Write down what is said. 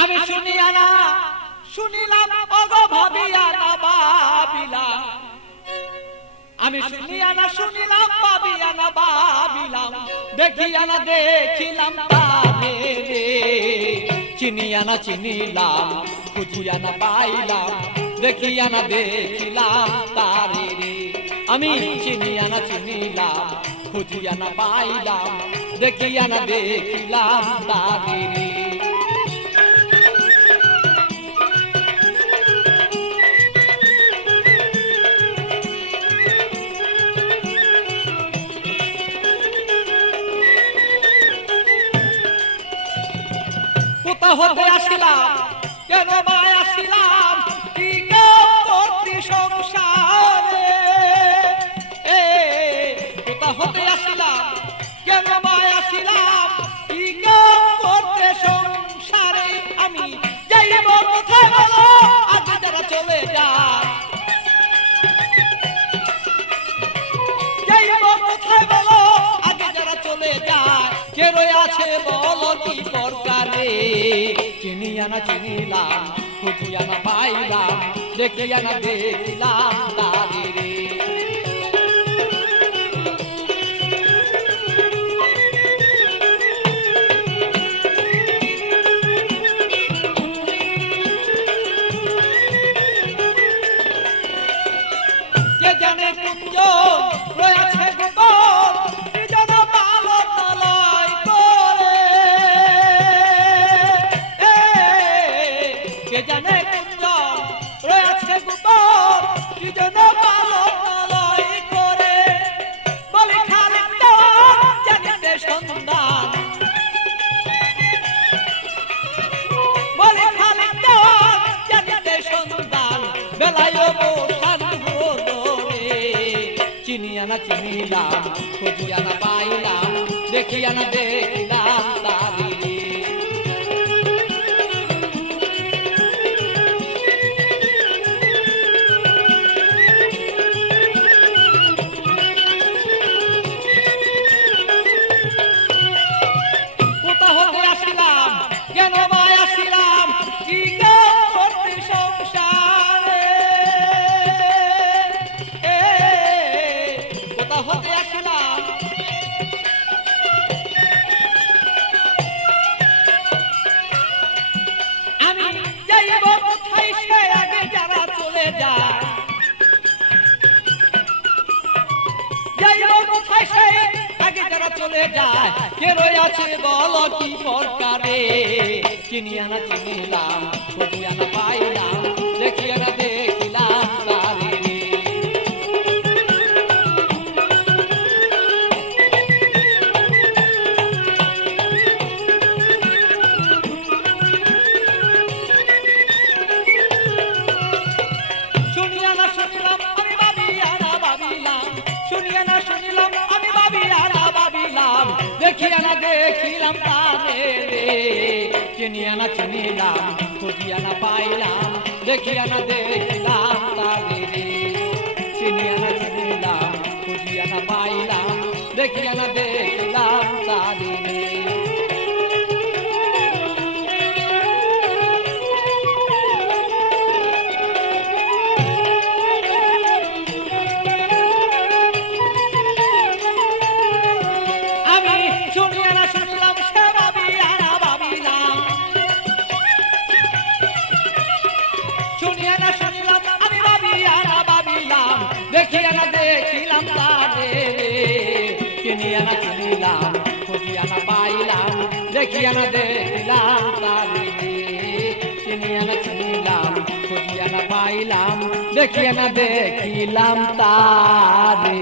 আমি শুনিয়া না শুনিলাম অগো ভাবিয়া না ভাবিলাম আমি শুনিয়া না শুনিলাম ভাবিয়া না ভাবিলাম দেখিয়া না দেখিলাম তারে রে চিনিয়া না চিনিলাম খুঁজিয়া না পাইলাম। দেখিয়া না দেখিলাম তারে রে আমি চিনিয়া না চিনিলাম খুঁজিয়া না পাইলাম। দেখিয়া না দেখিলাম তারে রে কোথা হতে আসিলাম। কেন মায় আসিলাম? আছে বল কি পরকারে চিনিয়া না চিনিলাম খুঁজিয়া না পাইলাম দেখিয়া না দেখিলাম চিনিলাম খুঁজিয়া না পাইলাম দেখিয়া না দেখিলাম যায়। কে আছে বল কি দরকারে? চিনিয়া না চিনিলাম খুঁজিয়া না। পাইলাম দেখিয়া না দেখিলাম শুনিয়া না শুনিলাম দেখিয়া না দেখিলাম তারে রে। চিনিয়া না চিনিলাম খুঁজিয়া না পাইলাম দেখিয়া না দেখিলাম তারে রে। চিনিয়া না চিনিলাম খুঁজিয়া না পাইলাম দেখিয়া না শুনিয়া না শুনিলাম, আমি ভাবিয়া না ভাবিলাম। দেখিয়া না দেখিলাম তারে রে চিনিয়া না চিনিলাম, খুঁজিয়া না পাইলাম। দেখিয়া না দেখিলাম তারে না খুঁজিয়া না পাইলাম। দেখিয়া না দেখিলাম তারে